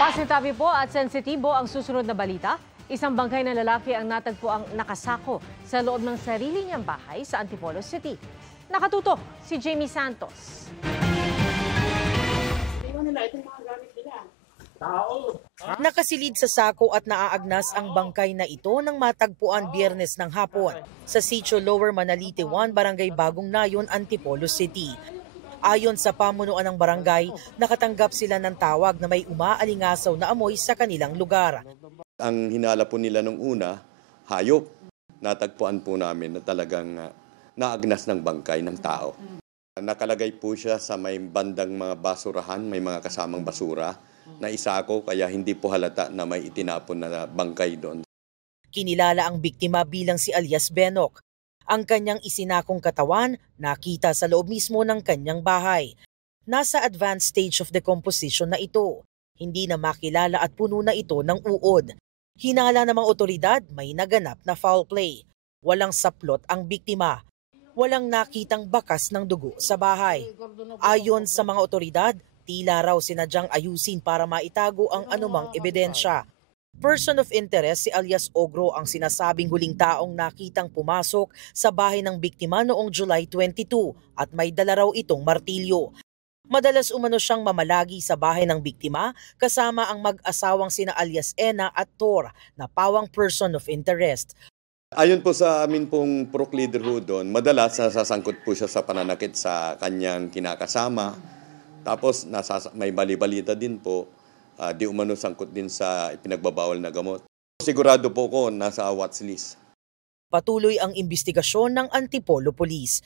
Pasintabi po at sensitibo ang susunod na balita. Isang bangkay na lalaki ang natagpo ang nakasako sa loob ng sarili niyang bahay sa Antipolo City. Nakatutok si Jamie Santos. Nakasilid sa sako at naaagnas ang bangkay na ito nang matagpuan Biyernes ng hapon sa Sitio Lower Manalite 1, Barangay Bagong Nayon, Antipolo City. Ayon sa pamunuan ng barangay, nakatanggap sila ng tawag na may umaalingasaw na amoy sa kanilang lugar. Ang hinala po nila nung una, hayop. Natagpuan po namin na talagang naagnas ng bangkay ng tao. Nakalagay po siya sa may bandang mga basurahan, may mga kasamang basura na isako kaya hindi po halata na may itinapon na bangkay doon. Kinilala ang biktima bilang si alias Benok. Ang kanyang isinakong katawan nakita sa loob mismo ng kanyang bahay. Nasa advanced stage of decomposition na ito. Hindi na makilala at puno na ito ng uod. Hinala ng mga otoridad may naganap na foul play. Walang saplot ang biktima. Walang nakitang bakas ng dugo sa bahay. Ayon sa mga otoridad, tila raw sinadyang ayusin para maitago ang anumang ebidensya. Person of interest si alias Ogro ang sinasabing huling taong nakitang pumasok sa bahay ng biktima noong July 22 at may dala raw itong martilyo. Madalas umano siyang mamalagi sa bahay ng biktima kasama ang mag-asawang sina alias Ena at Tor na pawang person of interest. Ayon po sa amin pong Proc leader ho doon, madalas nasasangkot po siya sa pananakit sa kanyang kinakasama. Tapos may bali-balita din po. Di umano sangkot din sa ipinagbabawal na gamot. Sigurado po ko nasa watchlist. Patuloy ang investigasyon ng Antipolo Police.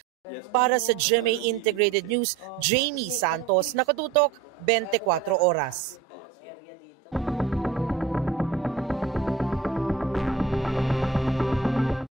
Para sa GMA Integrated News, Jamie Santos, nakatutok 24 oras.